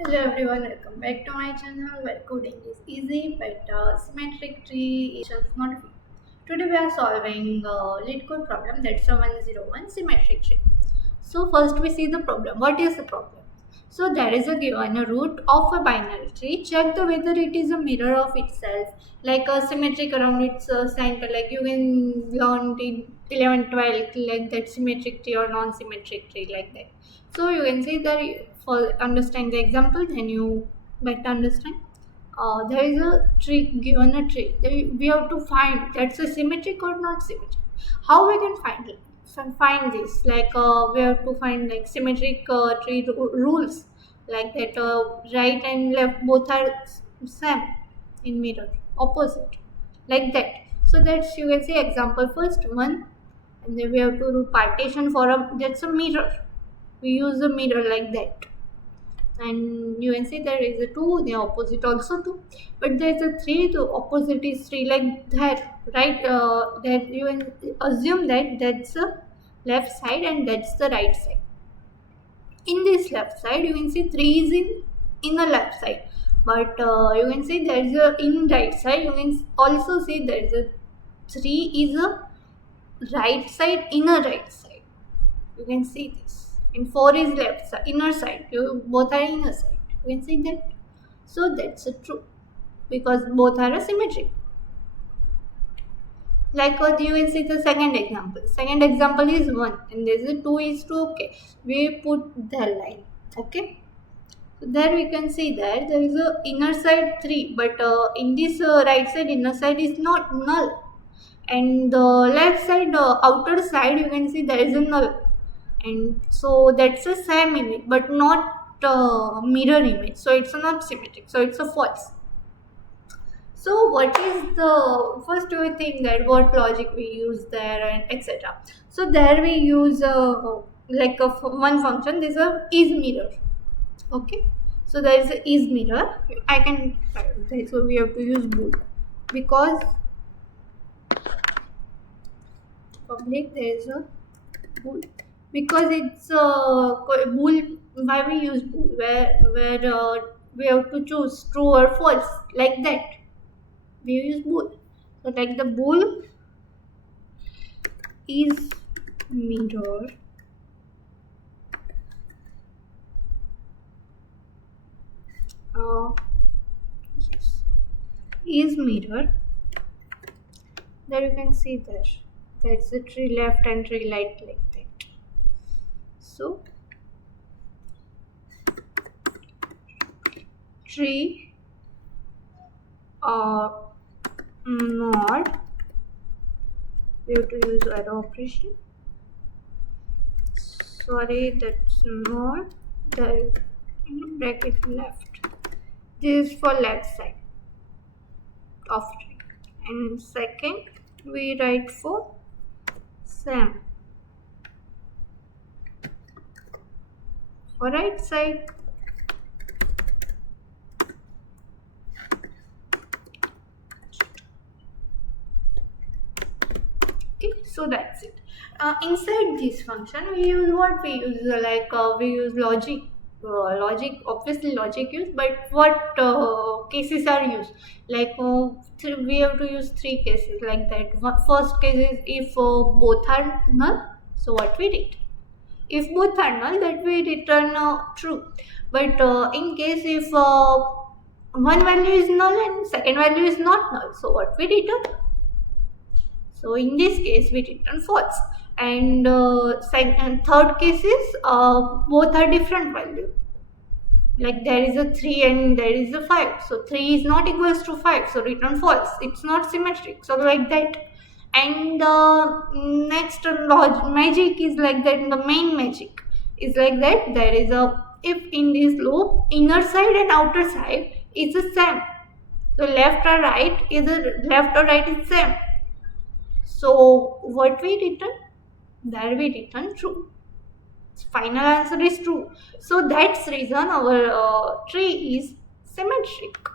Hello everyone, welcome back to my channel where coding is easy but symmetric tree is not free. Today we are solving LeetCode problem, that's a 101 symmetric tree. So first we see the problem. What is the problem? So there is a given a root of a binary tree. Check the whether it is a mirror of itself, like a symmetric around its center. Like you can learn in 11, 12, like that symmetric tree or non-symmetric tree, like that. So you can see that for understand the example, then you better understand. There is a tree given a tree. We have to find that's a symmetric or not symmetric. How we can find it? Find this like we have to find like symmetric tree rules like that right and left both are same in mirror opposite like that. So that's you can see example first one, and then we have to do partition for a that's a mirror. We use a mirror like that, and you can see there is a 2, the opposite also 2, but there is a 3, the opposite is 3 like that, right? That you can assume that that's the left side and that's the right side. In this left side you can see 3 is in the left side, but you can see there is a in right side. You can also see there is a 3 is a right side, inner right side. You can see this, and 4 is left side, inner side. You both are inner side. You can see that. So that's a true because both are a symmetric. Like you can see the second example. Second example is 1 and there is a 2 is 2. Okay, we put the line. Okay, so there we can see that there is a inner side 3, but in this right side inner side is not null, and the left side outer side you can see there is a null, and so that's a same image but not mirror image, so it's not symmetric, so it's a false. So what is the first we think that what logic we use there and etc. So there we use like one function. This is mirror. Okay, so there is a is mirror. I can so we have to use bool because public there is a bool because it's bool. Why we use bool? Where we have to choose true or false like that. We use bool. So like the bool is mirror yes, is mirror. There you can see that's the tree left and tree right like that. So tree not, we have to use arrow operation. Sorry, that's not the bracket left. This is for left side of tree, and second we write for same for right side. Okay, so that's it. Inside this function we use what we use we use logic. Logic, obviously logic used, but what cases are used? Like we have to use 3 cases like that. First case is if both are null, so what we did, if both are null, that we return true. But in case if one value is null and second value is not null, so what we return? So in this case we return false. And second, third case is both are different value. Like there is a 3 and there is a 5. So 3 is not equals to 5. So return false. It's not symmetric. So like that. And next magic is like that. The main magic is like that. There is a, if in this loop inner side and outer side is the same. So left or right, either left or right is same. So what we return? There we return true. Final answer is true. So that's reason our tree is symmetric.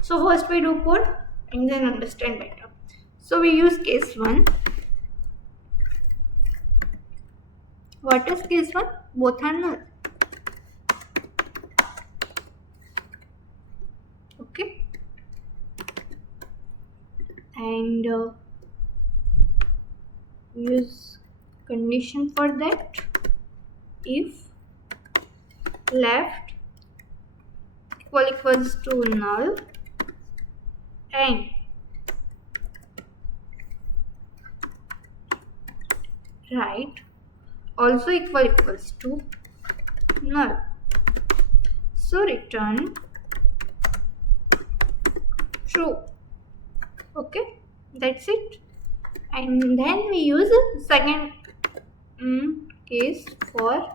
So first we do code and then understand better. So we use case 1. What is case 1? Both are null. and use condition for that. If left equals to null and right also equals to null, so return true. Okay, that's it. And then we use a second case for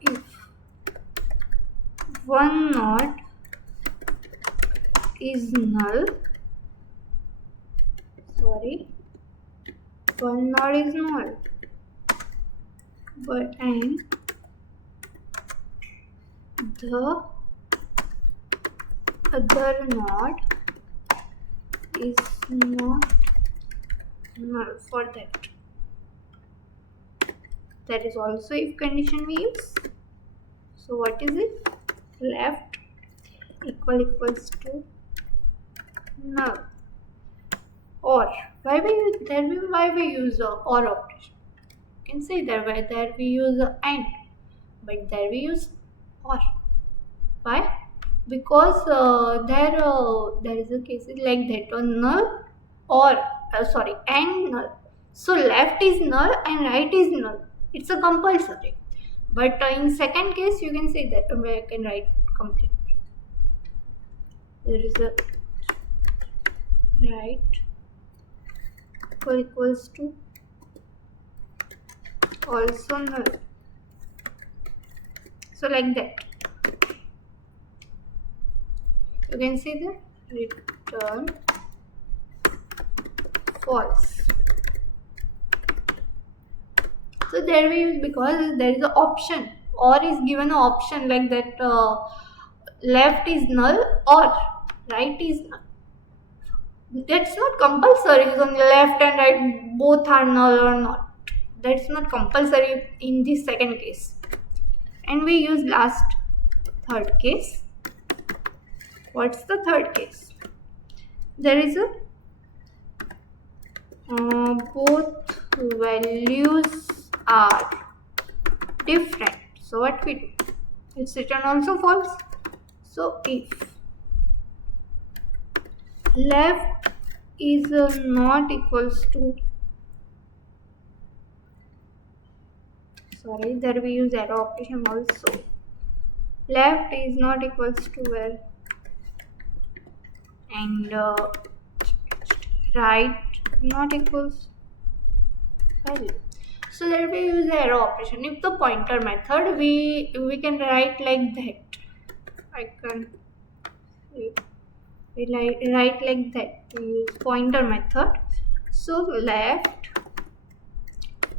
if one node is null, one node is null, but and the other node is not null for that. That is also if condition we use. So what is it? Left equals to null. Or why we use or operation? You can say that there we use and, but there we use or. Why? Because there is a case like that on null or and null. So left is null and right is null. It's a compulsory. But in second case, you can say that I can write complete. There is a right equals to also null. So like that. You can see the return false. So there we use, because there is an option, or is given an option like that, left is null or right is null. That's not compulsory. On the left and right both are null or not. That's not compulsory in this second case. And we use last third case. What's the third case? There is a both values are different. So what we do? It's return also false. So if left is not equals to, there we use arrow operation also. Left is not equals to where, and right not equals value. So there we use the arrow operation. If the pointer method, we can write like that. I can write like that. We use pointer method. So left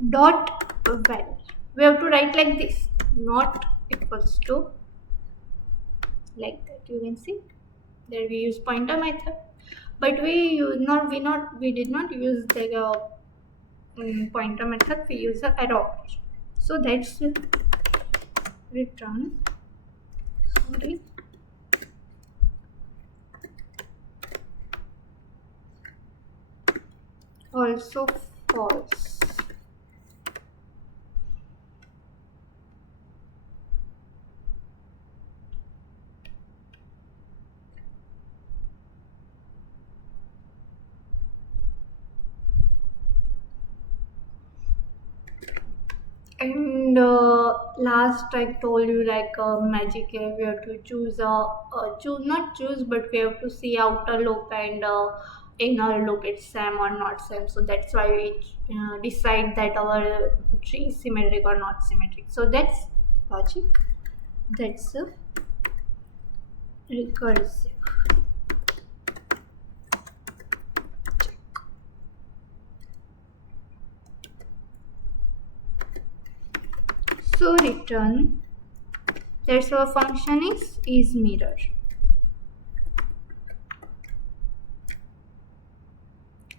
dot value. We have to write like this. Not equals to like that. You can see. There we use pointer method, but we did not use the pointer method. We use the arrow operation. So that's return. Also false. And last I told you like magic here, we have to choose but we have to see outer loop and inner loop, it's same or not same. So that's why we decide that our tree is symmetric or not symmetric. So that's logic. That's recursive. So return, that's our function is mirror.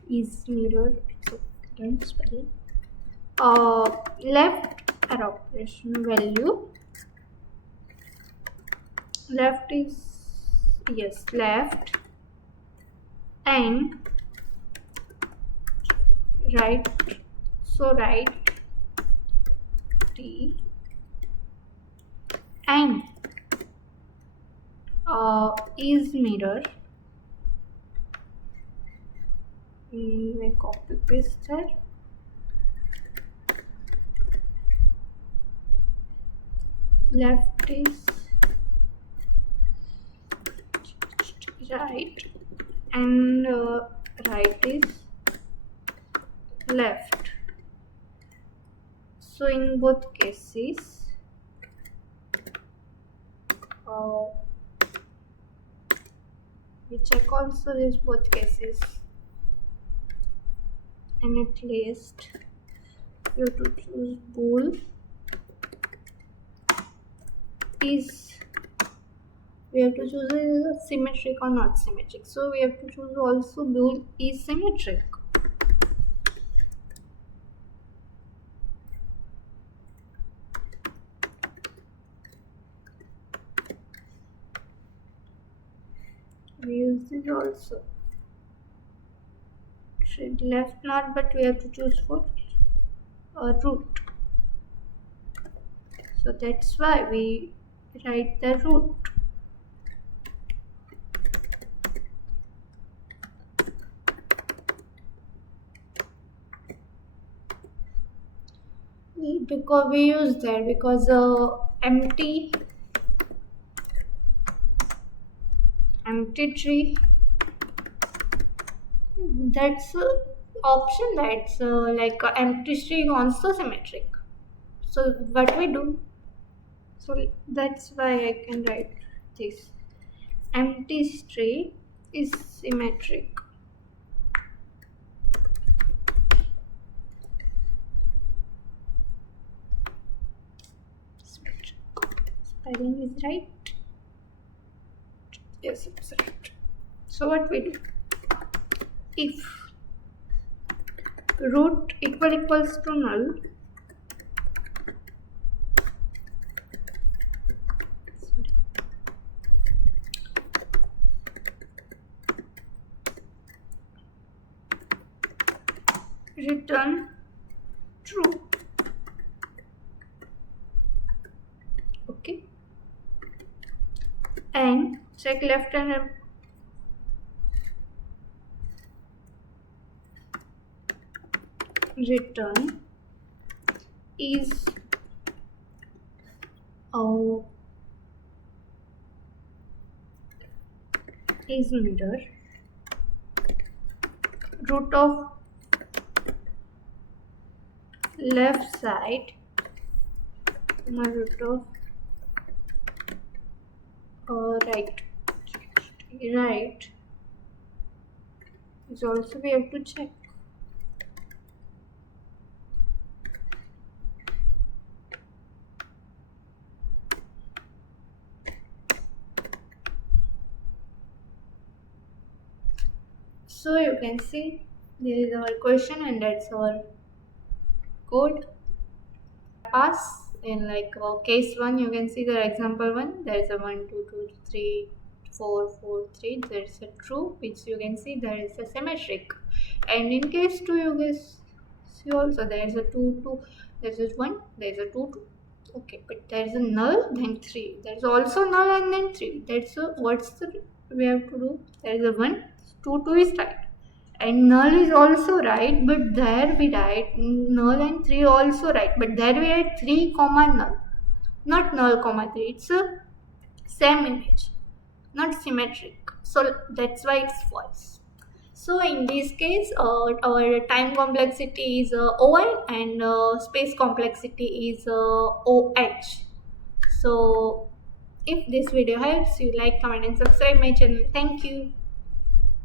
Is mirror, so don't spell it. Left arrow operation value. Left is yes, left and right. So right T and is mirror. I copy paste there. Left is right and right is left. So in both cases, we check also these both cases, and at least you have to choose bool is, we have to choose a symmetric or not symmetric. So we have to choose also bool is symmetric. We use this also. Should left not, but we have to choose for root. So that's why we write the root. Because we use that because empty tree, that's option, that's like empty string also symmetric. So what we do, so that's why I can write this: empty string is symmetric. Spelling is right. Yes, it's right. So what we do, if root equals to null, return true. Okay, and check left and return is mirror root of left side root of right is also we have to check. So you can see there is our question and that's our code. Pass in like case 1, you can see the example 1, there is a 1 2 2 3 4 4 3, there is a true, which you can see there is a symmetric. And in case 2, you guys see also there is a 2 2, there is a 1, there is a 2 2. Okay, but there is a null, then 3, there is also null and then 3. That's what's the we have to do, there is a 1 2 2 is right and null is also right, but there we write null and 3 also right, but there we write 3 comma null, not null comma 3. It's a same image, not symmetric, so that's why it's false. So in this case our time complexity is OI and space complexity is OH. So if this video helps you, like, comment and subscribe my channel. Thank you.